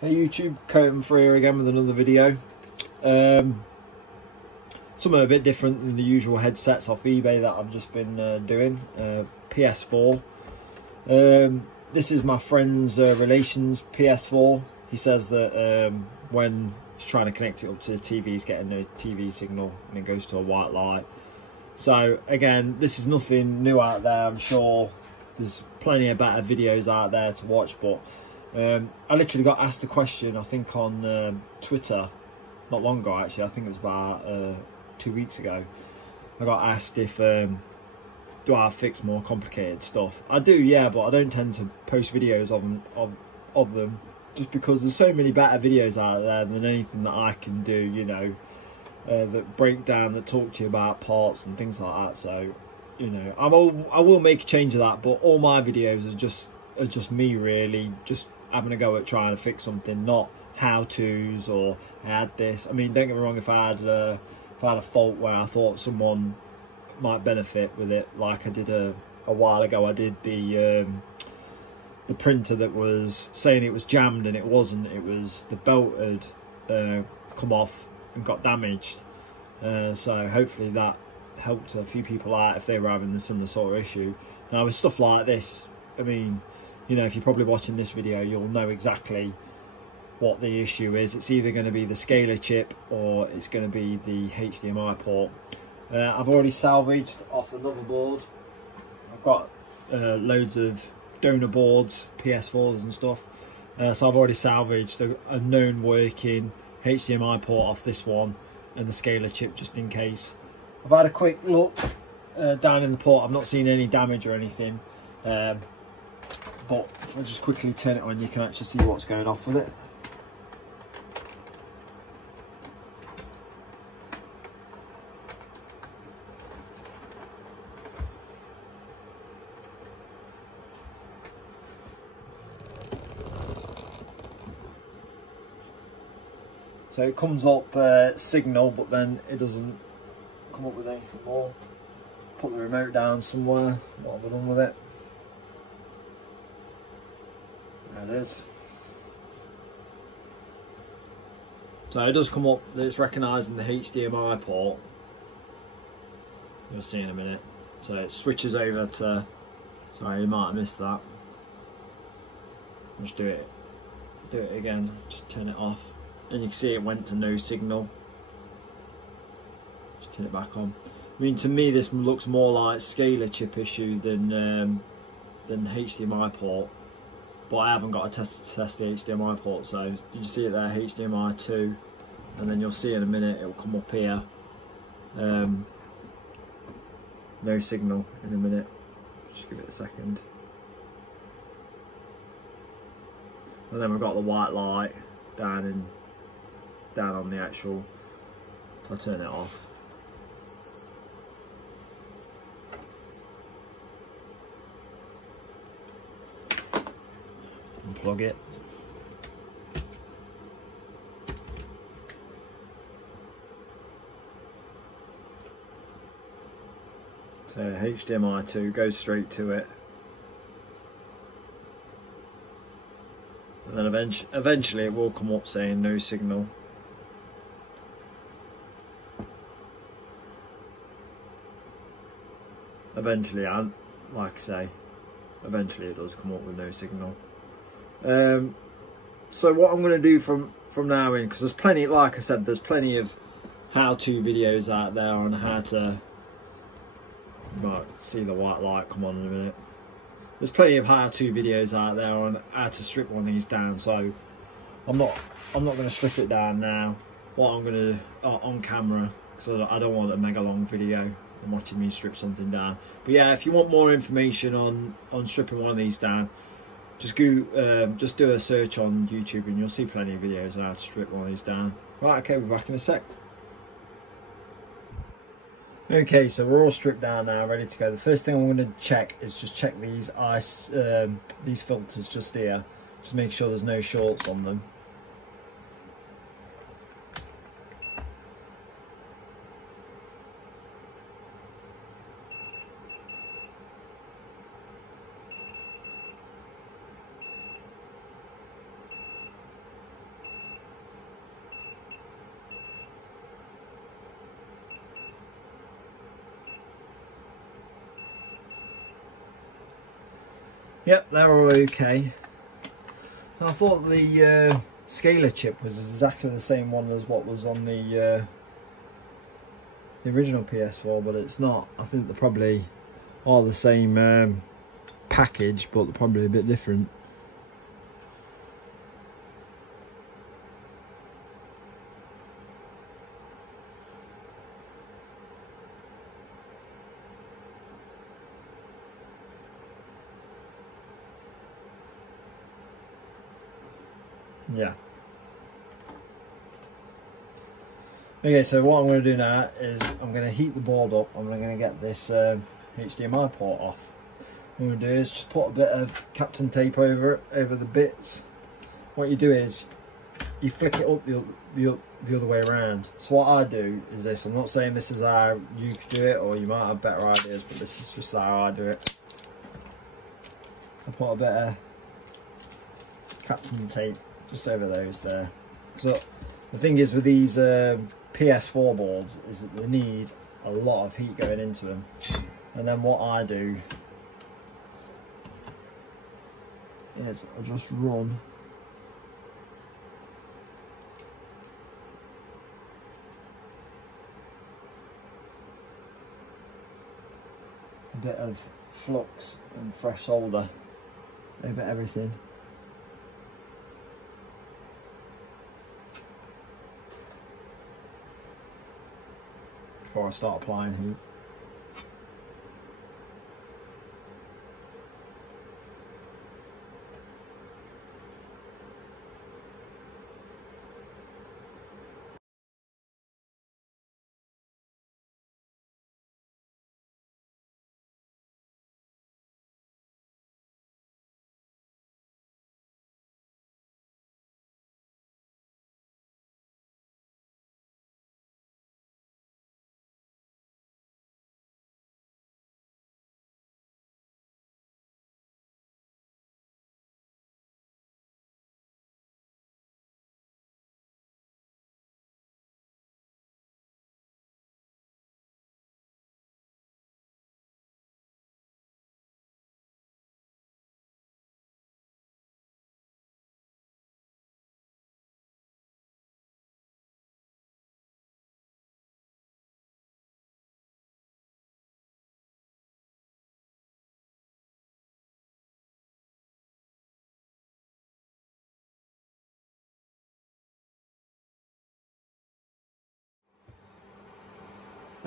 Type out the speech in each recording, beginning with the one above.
Hey YouTube, Hdmi here again with another video. Something a bit different than the usual headsets off eBay that I've just been doing. Ps4. This is my friend's relations Ps4. He says that when he's trying to connect it up to the TV, he's getting a TV signal and it goes to a white light. So again, this is nothing new out there. I'm sure there's plenty of better videos out there to watch, but I literally got asked a question, I think on Twitter, not long ago actually, I think it was about 2 weeks ago. I got asked if, do I fix more complicated stuff? I do, yeah, but I don't tend to post videos of them, just because there's so many better videos out there than anything that I can do, you know, that break down, that talk to you about parts and things like that. So, you know, I will make a change of that, but all my videos are just me really, just having a go at trying to fix something, not how-tos or add this. I mean, don't get me wrong, if I had a fault where I thought someone might benefit with it, like I did a while ago. I did the printer that was saying it was jammed and it wasn't. It was the belt had come off and got damaged. So hopefully that helped a few people out if they were having the similar sort of issue. Now with stuff like this, I mean, you know, if you're probably watching this video, you'll know exactly what the issue is. It's either going to be the scaler chip or it's going to be the HDMI port. I've already salvaged off another board. I've got loads of donor boards, Ps4s and stuff. So I've already salvaged a known working HDMI port off this one and the scaler chip just in case. I've had a quick look down in the port. I've not seen any damage or anything. But if I just quickly turn it on, you can actually see what's going off with it. So it comes up signal, but then it doesn't come up with anything more. Put the remote down somewhere. What have I done with it? There it is. So it does come up that it's recognising the HDMI port. You'll see in a minute. So it switches over to, sorry, you might have missed that. Just do it again, just turn it off. And you can see it went to no signal. Just turn it back on. I mean, to me this looks more like scaler chip issue than HDMI port. But I haven't got a test to test the HDMI port, so did you see it there, HDMI 2, and then you'll see in a minute it'll come up here. No signal in a minute, just give it a second. And then we've got the white light down on the actual, I'll turn it off. Unplug it. So HDMI 2 goes straight to it, and then eventually it will come up saying no signal. Eventually, like I say, eventually it does come up with no signal. So what I'm going to do from now in, because there's plenty, like I said, there's plenty of how-to videos out there on how to, you might see the white light come on in a minute. There's plenty of how-to videos out there on how to strip one of these down, so I'm not going to strip it down now. What I'm going to do on camera, because I don't want a mega long video and watching me strip something down. But yeah, if you want more information on stripping one of these down, just do a search on YouTube and you'll see plenty of videos on how to strip one of these down. Right, okay, we're back in a sec. Okay, so we're all stripped down now, ready to go. The first thing I'm going to check is just check these these filters just here. Just make sure there's no shorts on them. Yep, they're all okay. I thought the scaler chip was exactly the same one as what was on the original PS4, but it's not. I think they're probably all the same package, but they're probably a bit different. Yeah. Okay, so what I'm going to do now is I'm going to heat the board up and I'm going to get this HDMI port off. What I'm going to do is just put a bit of Captain tape over it, over the bits. What you do is you flick it up the other way around. So what I do is this. I'm not saying this is how you could do it, or you might have better ideas, but this is just how I do it. I put a bit of Captain tape just over those there. So the thing is with these PS4 boards is that they need a lot of heat going into them, and then what I do is I just run a bit of flux and fresh solder over everything. Before I start applying heat.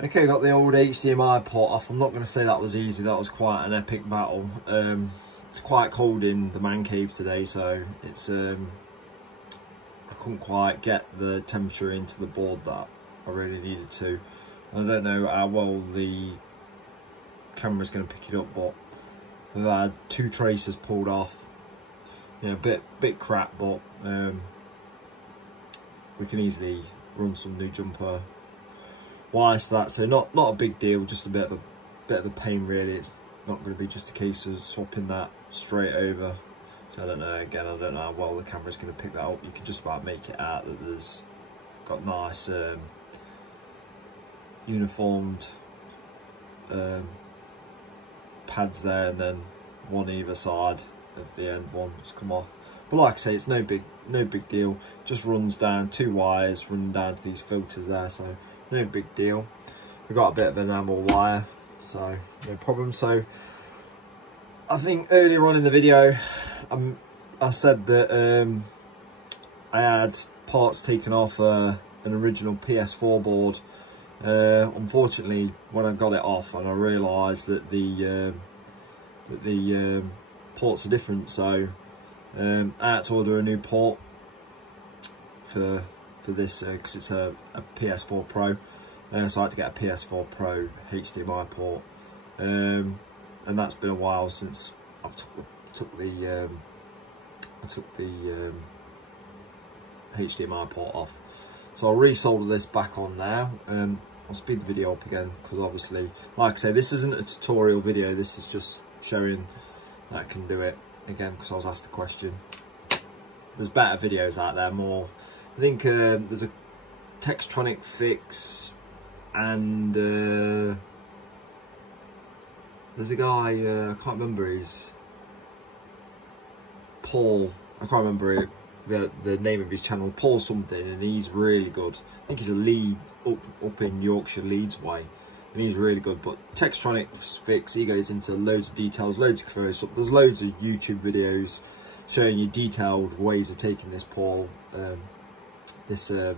Okay, got the old HDMI port off. I'm not going to say that was easy, that was quite an epic battle. It's quite cold in the man cave today, so it's I couldn't quite get the temperature into the board that I really needed to. I don't know how well the camera's going to pick it up, but I've had 2 traces pulled off. Yeah, bit crap, but we can easily run some new jumper wires to that, so not a big deal, just a bit of a pain really. It's not going to be just a case of swapping that straight over. So I don't know, again, I don't know how well the camera's going to pick that up. You can just about make it out that there's got nice uniformed pads there, and then one either side of the end one just come off. But like I say, it's no big deal. Just runs down 2 wires running down to these filters there, so no big deal. We've got a bit of enamel wire, so no problem. So I think earlier on in the video I said that I had parts taken off an original PS4 board. Unfortunately, when I got it off and I realised that the ports are different, so I had to order a new port for this because it's a PS4 Pro, so I had to get a PS4 Pro HDMI port, and that's been a while since I've took the HDMI port off. So I'll resolder this back on now. I'll speed the video up again because obviously, like I say, this isn't a tutorial video, this is just showing that I can do it again because I was asked the question. There's better videos out there, more. I think there's a Textronic fix, and there's a guy, I can't remember Paul, I can't remember the name of his channel, Paul something, and he's really good. I think he's a lead up in Yorkshire, Leeds way, and he's really good. But Textronics Fix, he goes into loads of details, loads of close up. There's loads of YouTube videos showing you detailed ways of taking this Paul, the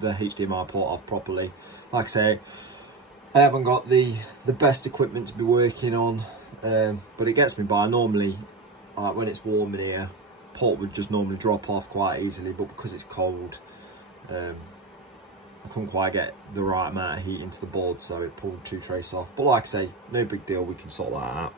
HDMI port off properly. Like I say, I haven't got the best equipment to be working on, but it gets me by. Normally, when it's warm in here, port would just normally drop off quite easily, but because it's cold, I couldn't quite get the right amount of heat into the board, so it pulled 2 trace off. But like I say, no big deal, we can sort that out.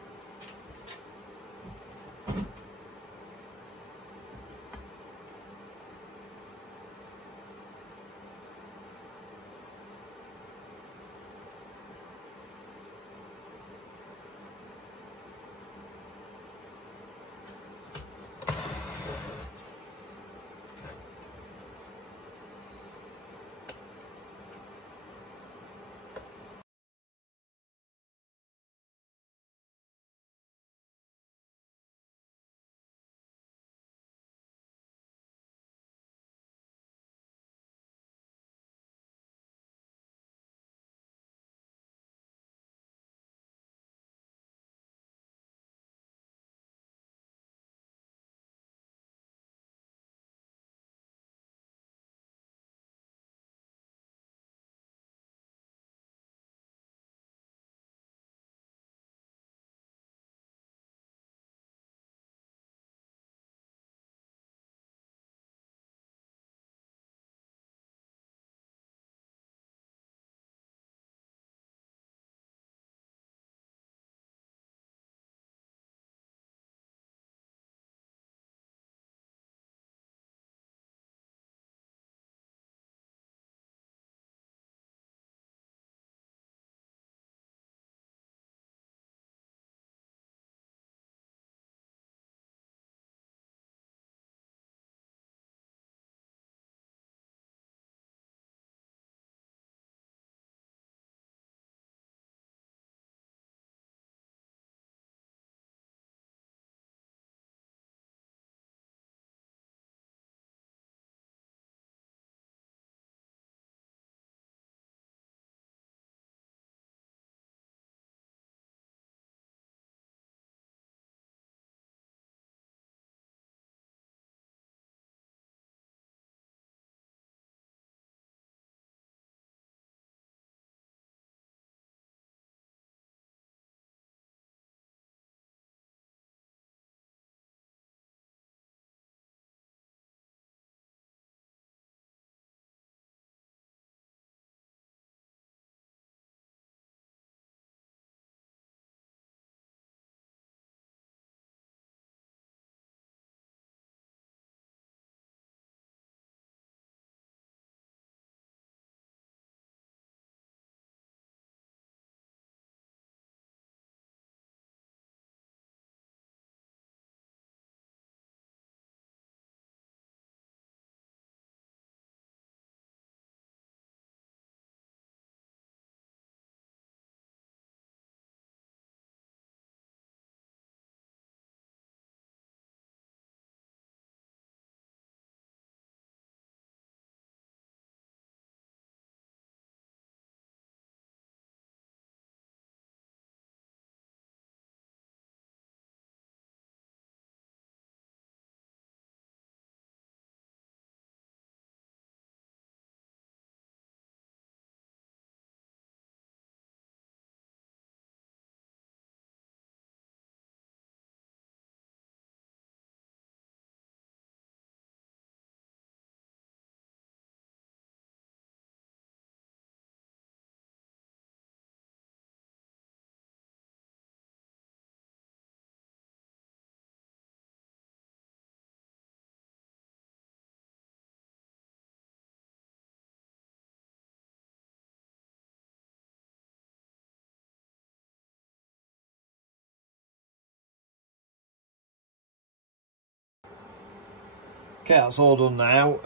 Okay, that's all done now.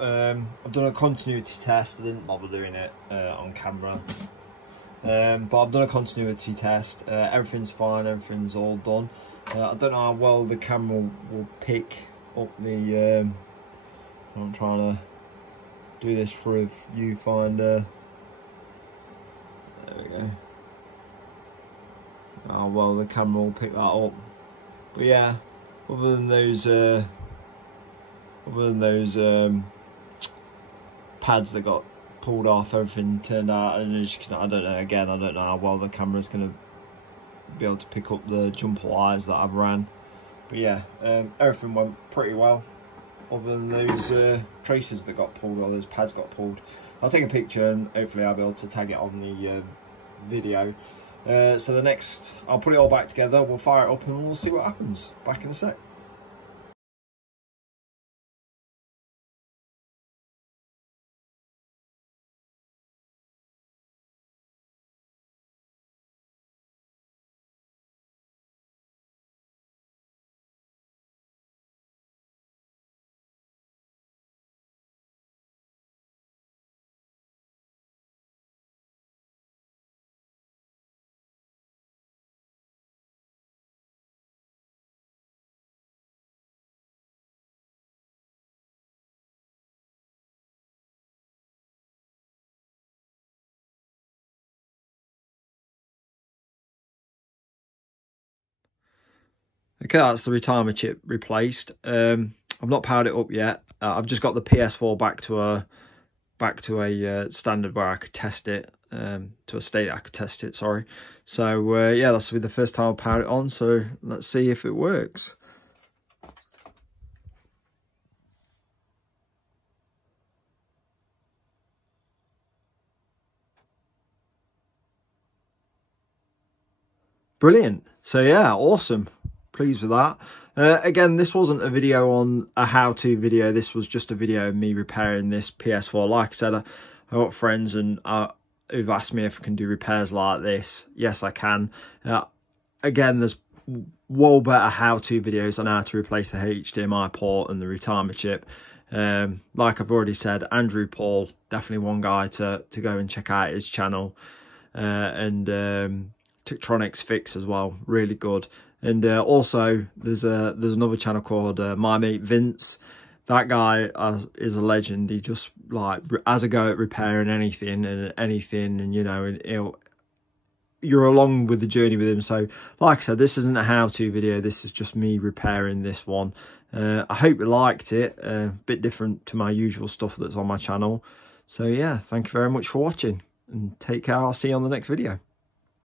I've done a continuity test. I didn't bother doing it on camera, but I've done a continuity test. Everything's fine, everything's all done. I don't know how well the camera will pick up the I'm trying to do this for a viewfinder. There we go. Oh well, the camera will pick that up. But yeah, other than those pads that got pulled off, everything turned out, and I don't know. Again, I don't know how well the camera's going to be able to pick up the jumper wires that I've ran. But yeah, everything went pretty well, other than those traces that got pulled, or those pads got pulled. I'll take a picture and hopefully I'll be able to tag it on the video. So the next, I'll put it all back together, we'll fire it up and we'll see what happens. Back in a sec. Okay, that's the retimer chip replaced. I've not powered it up yet. I've just got the PS4 back to a standard where I could test it, to a state I could test it, sorry. So yeah, this will be the first time I'll power it on, so let's see if it works. Brilliant. So yeah, awesome. Pleased with that. Again, this wasn't a video on a how-to video. This was just a video of me repairing this PS4. Like I said, I got friends and who've asked me if I can do repairs like this. Yes, I can. Again, there's well better how-to videos on how to replace the HDMI port and the retimer chip. Like I've already said, Andrew Paul, definitely one guy to go and check out his channel. And Tektronix Fix as well, really good. And also there's another channel called My Mate Vince. That guy is a legend. He just like has a go at repairing anything, and you know, and you're along with the journey with him. So like I said, this isn't a how-to video, this is just me repairing this one. I hope you liked it. A bit different to my usual stuff that's on my channel. So yeah, thank you very much for watching, and take care. I'll see you on the next video.